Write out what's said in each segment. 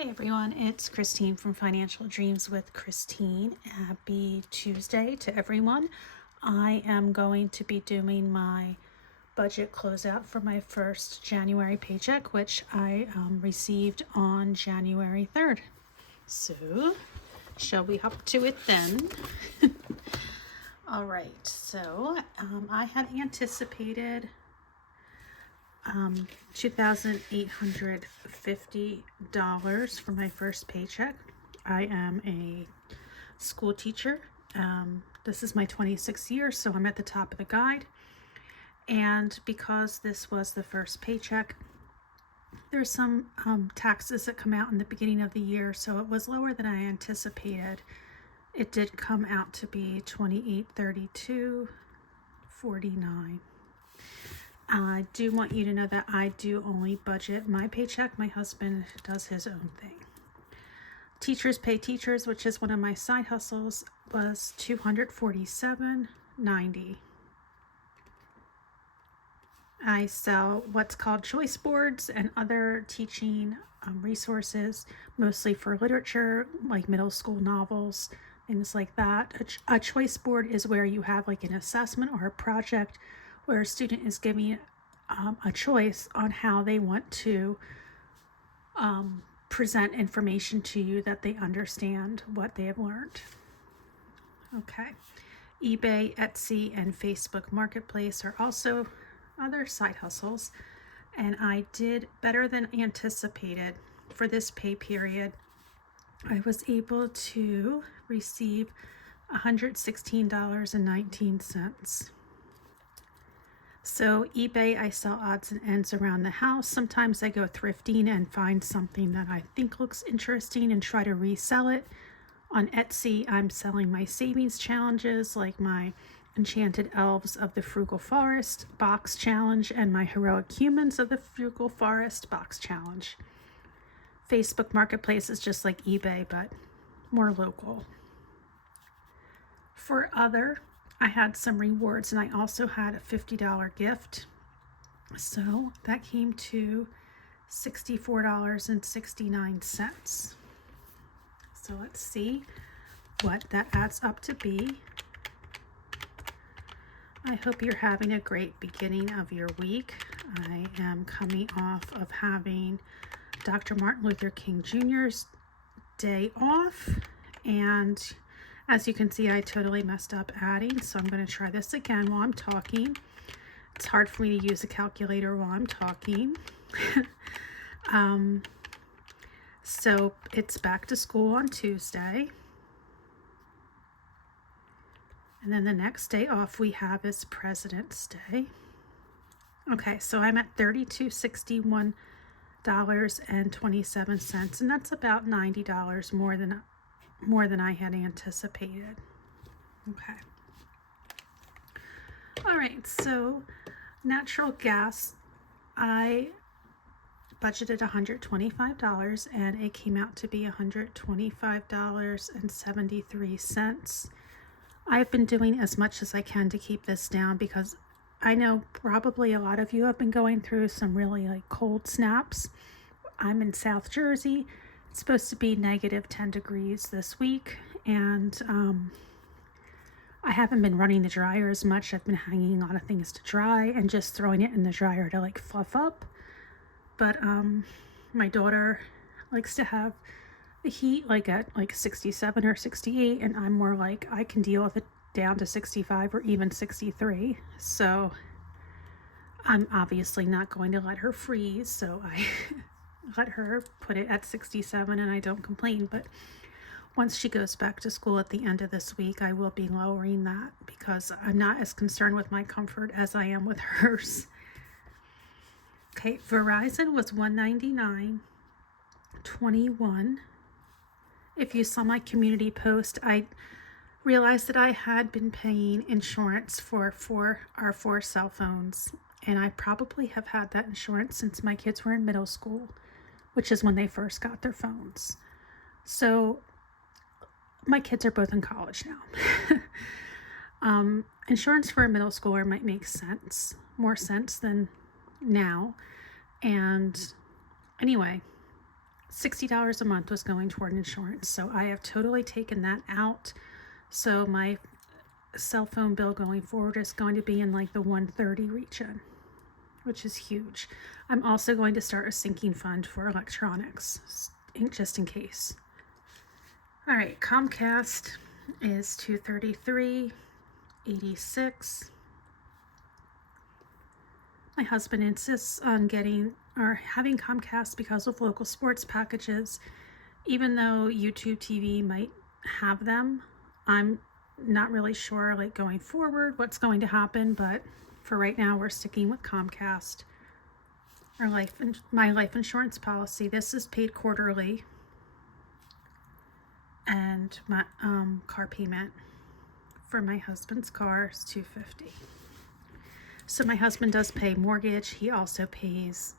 Hey everyone, it's Christine from Financial Dreams with Christine. Happy Tuesday to everyone. I am going to be doing my budget closeout for my first January paycheck, which I received on January 3rd. So, shall we hop to it then? All right, so I had anticipated $2,850 for my first paycheck. I am a school teacher. This is my 26th year, so I'm at the top of the guide. And because this was the first paycheck, there's some taxes that come out in the beginning of the year, so it was lower than I anticipated. It did come out to be $2832.49. I do want you to know that I do only budget my paycheck. My husband does his own thing. Teachers Pay Teachers, which is one of my side hustles, was $247.90. I sell what's called choice boards and other teaching resources, mostly for literature, like middle school novels, things like that. A choice board is where you have like an assessment or a project where a student is giving a choice on how they want to present information to you that they understand what they have learned. Okay. eBay, Etsy, and Facebook Marketplace are also other side hustles, and I did better than anticipated for this pay period. I was able to receive $116.19. So eBay, I sell odds and ends around the house. Sometimes I go thrifting and find something that I think looks interesting and try to resell it. On Etsy, I'm selling my savings challenges, like my Enchanted Elves of the Frugal Forest box challenge and my Heroic Humans of the Frugal Forest box challenge. Facebook Marketplace is just like eBay, but more local. For other, I had some rewards, and I also had a $50 gift. So that came to $64.69. So let's see what that adds up to be. I hope you're having a great beginning of your week. I am coming off of having Dr. Martin Luther King Jr.'s day off, and as you can see, I totally messed up adding, so I'm going to try this again while I'm talking. It's hard for me to use a calculator while I'm talking. So it's back to school on Tuesday. And then the next day off we have is President's Day. Okay, so I'm at $3261.27, and that's about $90 more than I had anticipated. Okay. All right, so natural gas, I budgeted $125 and it came out to be $125.73. I've been doing as much as I can to keep this down because I know probably a lot of you have been going through some really cold snaps. I'm in South Jersey. It's supposed to be -10 degrees this week, and I haven't been running the dryer as much. I've been hanging a lot of things to dry and just throwing it in the dryer to fluff up. But my daughter likes to have the heat at 67 or 68, and I'm more I can deal with it down to 65 or even 63. So I'm obviously not going to let her freeze, so I let her put it at 67 and I don't complain. But once she goes back to school at the end of this week, I will be lowering that because I'm not as concerned with my comfort as I am with hers. Okay, Verizon was $199.21. If you saw my community post, I realized that I had been paying insurance for our 4 cell phones, and I probably have had that insurance since my kids were in middle school, which is when they first got their phones. So my kids are both in college now. Insurance for a middle schooler might make more sense than now. And anyway, $60 a month was going toward insurance. So I have totally taken that out. So my cell phone bill going forward is going to be in like the 130 region, which is huge. I'm also going to start a sinking fund for electronics, just in case. All right, Comcast is $233.86. My husband insists on having Comcast because of local sports packages. Even though YouTube TV might have them, I'm not really sure, like, going forward what's going to happen, but for right now we're sticking with Comcast. My life insurance policy, this is paid quarterly, and my car payment for my husband's car is $250. So my husband does pay mortgage. He also pays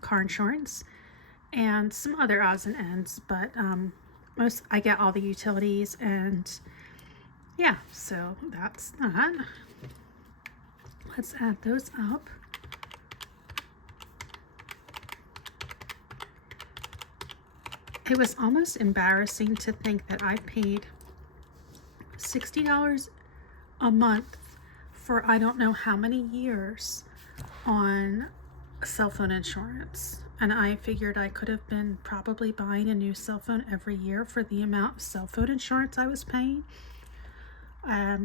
car insurance and some other odds and ends, but I get all the utilities, and yeah, so that's that. Let's add those up. It was almost embarrassing to think that I paid $60 a month for I don't know how many years on cell phone insurance. And I figured I could have been probably buying a new cell phone every year for the amount of cell phone insurance I was paying. I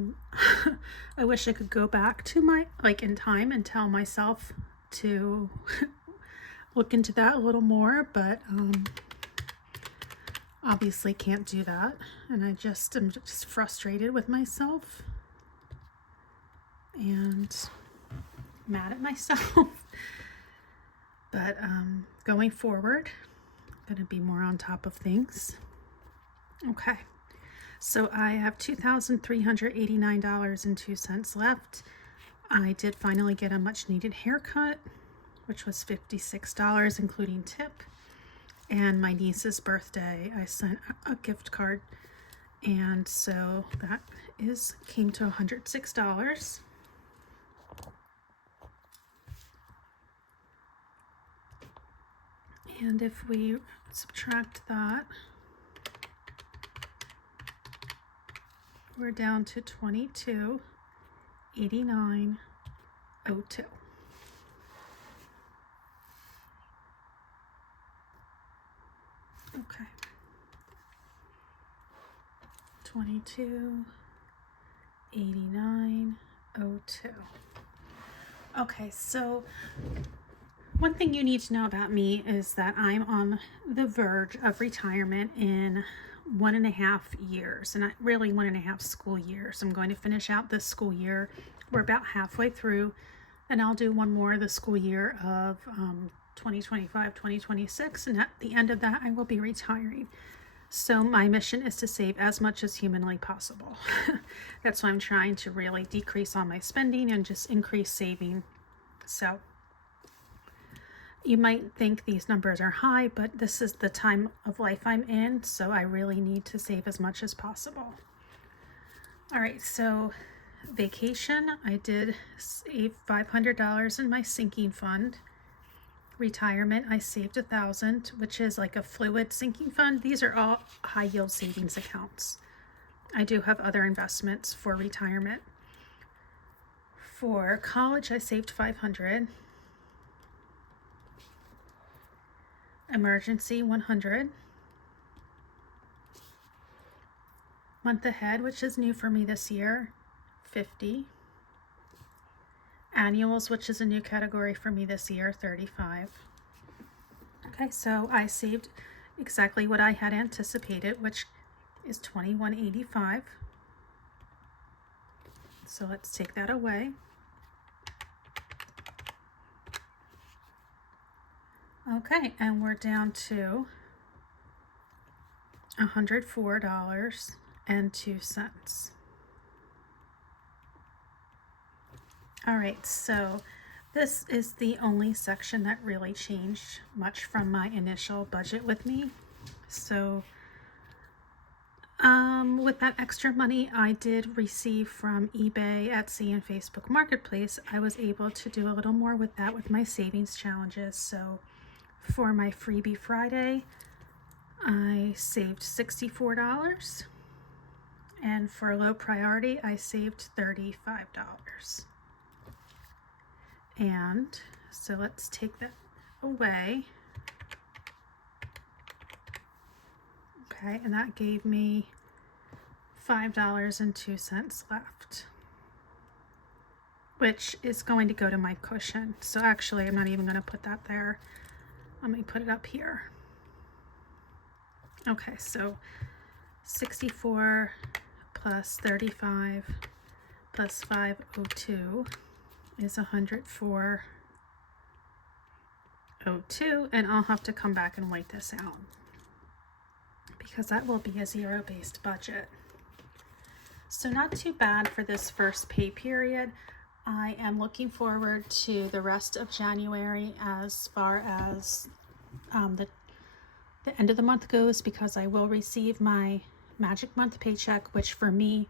wish I could go back to in time and tell myself to look into that a little more, but obviously can't do that. And I'm just frustrated with myself and mad at myself. But going forward, I'm going to be more on top of things. Okay, so I have $2,389.02 left. I did finally get a much needed haircut, which was $56, including tip. And my niece's birthday, I sent a gift card, and so that came to $106. And if we subtract that, we're down to $22.89.02. Okay. $22.89.02. Okay, so one thing you need to know about me is that I'm on the verge of retirement in 1.5 years, and not really 1.5 school years. I'm going to finish out this school year. We're about halfway through, and I'll do one more the school year of 2025, 2026, and at the end of that, I will be retiring. So my mission is to save as much as humanly possible. That's why I'm trying to really decrease all my spending and just increase saving. So you might think these numbers are high, but this is the time of life I'm in, so I really need to save as much as possible. All right, so vacation, I did save $500 in my sinking fund. Retirement, I saved $1,000, which is like a fluid sinking fund. These are all high yield savings accounts. I do have other investments for retirement. For college, I saved $500. Emergency, $100. Month ahead, which is new for me this year, $50. Annuals, which is a new category for me this year, $35. Okay, so I saved exactly what I had anticipated, which is $21.85. So let's take that away. Okay, and we're down to $104.02. All right, so this is the only section that really changed much from my initial budget with me. So with that extra money I did receive from eBay, Etsy, and Facebook Marketplace, I was able to do a little more with that with my savings challenges. So For my freebie Friday, I saved $64. And for low priority, I saved $35. And so let's take that away. Okay, and that gave me $5.02 left, which is going to go to my cushion. So actually, I'm not even going to put that there. Let me put it up here. Okay, so 64 plus 35 plus 502 is 104.02, and I'll have to come back and write this out because that will be a zero-based budget. So not too bad for this first pay period. I am looking forward to the rest of January as far as the end of the month goes, because I will receive my Magic Month paycheck, which for me,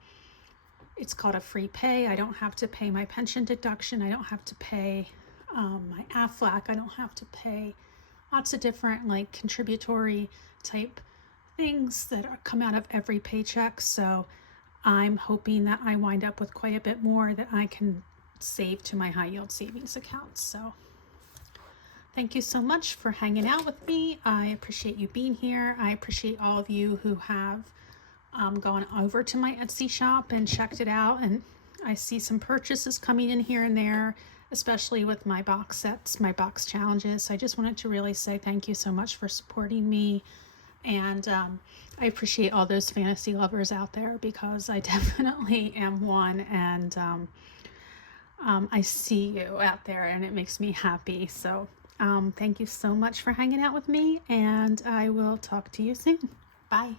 it's called a free pay. I don't have to pay my pension deduction. I don't have to pay my AFLAC. I don't have to pay lots of different like contributory type things that come out of every paycheck. So I'm hoping that I wind up with quite a bit more that I can save to my high yield savings account. So thank you so much for hanging out with me. I appreciate you being here. I appreciate all of you who have gone over to my Etsy shop and checked it out. And I see some purchases coming in here and there, especially with my box sets, my box challenges. I just wanted to really say thank you so much for supporting me. And I appreciate all those fantasy lovers out there, because I definitely am one. And I see you out there and it makes me happy. So thank you so much for hanging out with me, and I will talk to you soon. Bye.